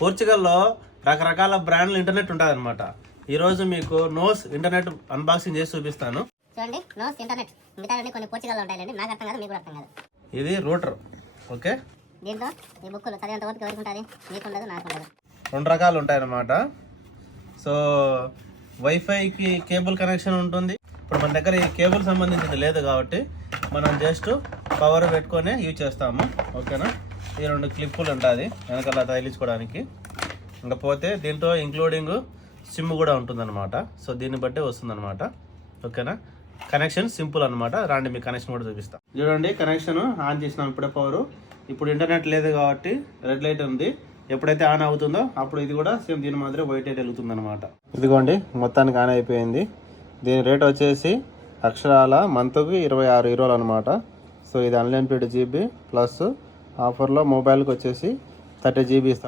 పోర్చుగల్లో రకరకాల బ్రాండ్ల ఇంటర్నెట్ ఉంటుంది అనమాట. ఈరోజు మీకు నోస్ ఇంటర్నెట్ అన్బాక్సింగ్ చేసి చూపిస్తాను. చూడండి, నోస్ ఇంటర్నెట్ మిగతా కొన్ని పోర్చుగల్లో ఉంటాయండి. నాకు అర్థం కాదు, మీకు కూడా అర్థం కాదు. ఇది రూటర్. ఓకే, దీంట్లో ఈ బుక్కులు చదివేంత ఓపిక ఎవరికి ఉంటుంది? మీకు ఉండదు, నాకు ఉండదు. 2 రకాలు ఉంటాయన్నమాట. సో వైఫైకి కేబుల్ కనెక్షన్ ఉంటుంది. ఇప్పుడు మన దగ్గర ఈ కేబుల్ సంబంధించింది లేదు కాబట్టి మనం జస్ట్ పవర్ పెట్టుకొని యూజ్ చేస్తాము. ఓకేనా, ఈ 2 క్లిప్పులు ఉంటుంది వెనకాల తగిలించుకోవడానికి. ఇంకా పోతే దీంట్లో ఇంక్లూడింగ్ సిమ్ కూడా ఉంటుందన్నమాట. సో దీన్ని బట్టే వస్తుందన్నమాట. ఓకేనా, కనెక్షన్ సింపుల్ అనమాట. రాండి మీకు కనెక్షన్ కూడా చూపిస్తాం. చూడండి, కనెక్షన్ ఆన్ చేసినాం ఇప్పుడే పవర్. ఇప్పుడు ఇంటర్నెట్ లేదు కాబట్టి రెడ్ లైట్ ఉంది. ఎప్పుడైతే ఆన్ అవుతుందో అప్పుడు ఇది కూడా సేమ్ దీని మాదిరి వైట్ లైట్ వెలుగుతుంది అనమాట. ఇదిగోండి, మొత్తానికి ఆన్ అయిపోయింది. దీని రేట్ వచ్చేసి అక్షరాల మంత్కి 26 యూరోలు అనమాట. సో ఇది అన్లిమిటెడ్ GB ప్లస్ ఆఫర్లో మొబైల్కి వచ్చేసి 30 GB ఇస్తాం.